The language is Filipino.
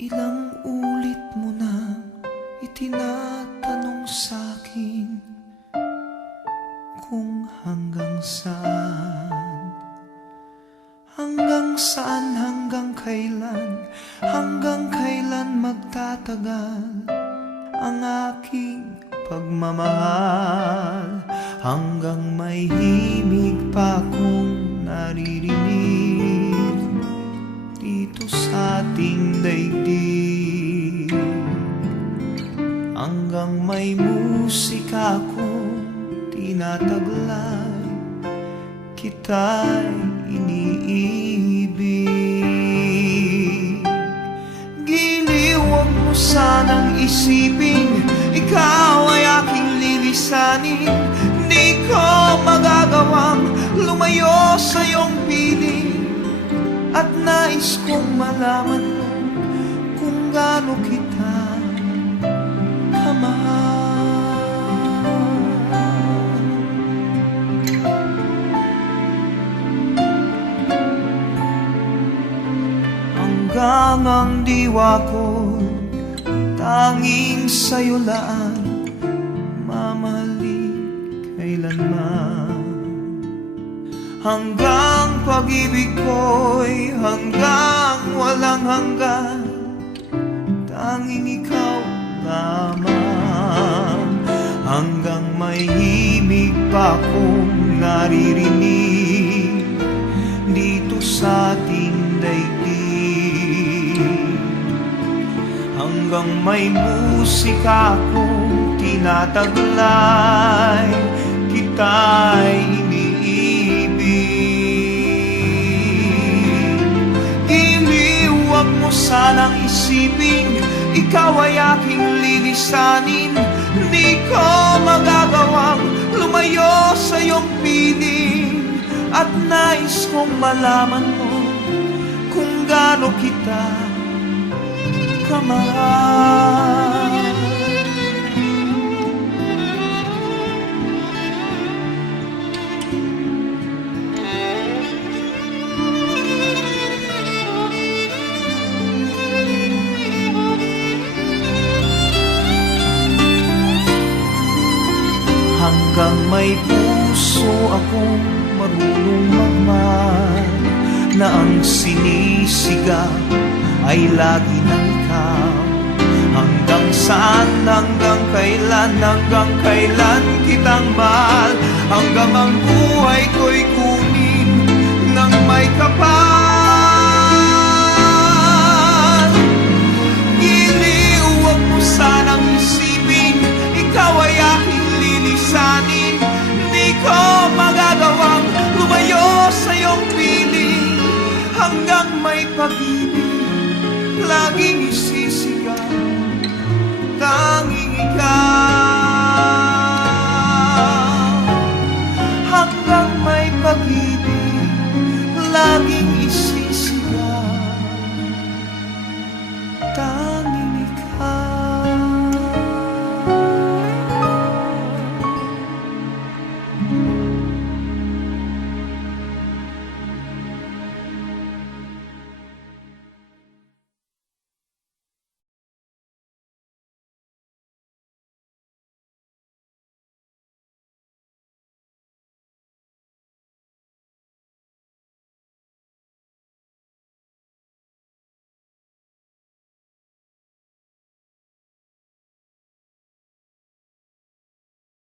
Ilang ulit mo nang itinatanong sa'kin kung hanggang saan, hanggang kailan magtatagal ang aking pagmamahal, hanggang may himig pa akong naririnig dito sa ating daigdig, hanggang may musika akong tinataglay, kita'y iniibig. Giliw, huwag mo sanang isipin ikaw ay aking lilisanin. Di ko magagawang lumayo sa iyong piling, at nais kong malaman mo kung gaano kita kamahal. Hanggang ang diwa ko tanging sa'yo laan, mamahalin kailanman. Hanggang pag-ibig ko'y hanggang walang hanggan, tanging ikaw lamang. Hanggang may himig pa akong naririnig dito sa ating daigdig, hanggang may musika akong tinataglay, kita'y iniibig. Giliw, huwag mo sanang isipin ikaw ay aking lilisanin. Di ko magagawang lumayo sa iyong piling, at nais kong malaman mo kung gaano kita kamahal. Hanggang may puso akong marunong magmahal, na ang sinisigaw ay lagi ng ikaw. Hanggang saan, hanggang kailan kitang mahal, hanggang ang buhay ko'y kunin ng may kapal. Giliw, huwag mo sanang isipin ikaw ay aking lilisanin. Di ko magagawang lumayo sa iyong piling, hanggang may pag-ibig laging isisigaw, tanging ikaw. Hanggang may pag-ibig